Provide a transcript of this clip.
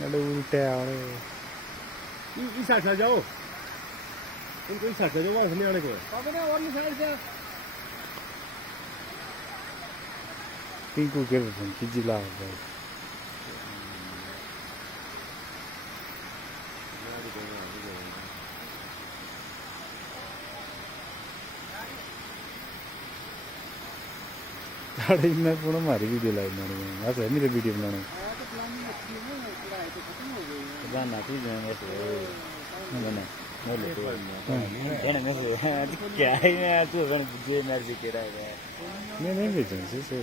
ਨਾਲੇ ਉਲਟੇ ਆਲੇ इस साइड से जाओ उनको इस साइड से जाओ वहाँ से आने को बाबा ने और साइड से पिंकू के बन की जिला है साढ़े मैं पूरा मारी वीडियो लाई मैंने आज है मेरे वीडियो बनाने जाना थी जाएंगे तो मैंने क्या है मैं तो बन जे मैं भी कह रहा है नहीं भेजना से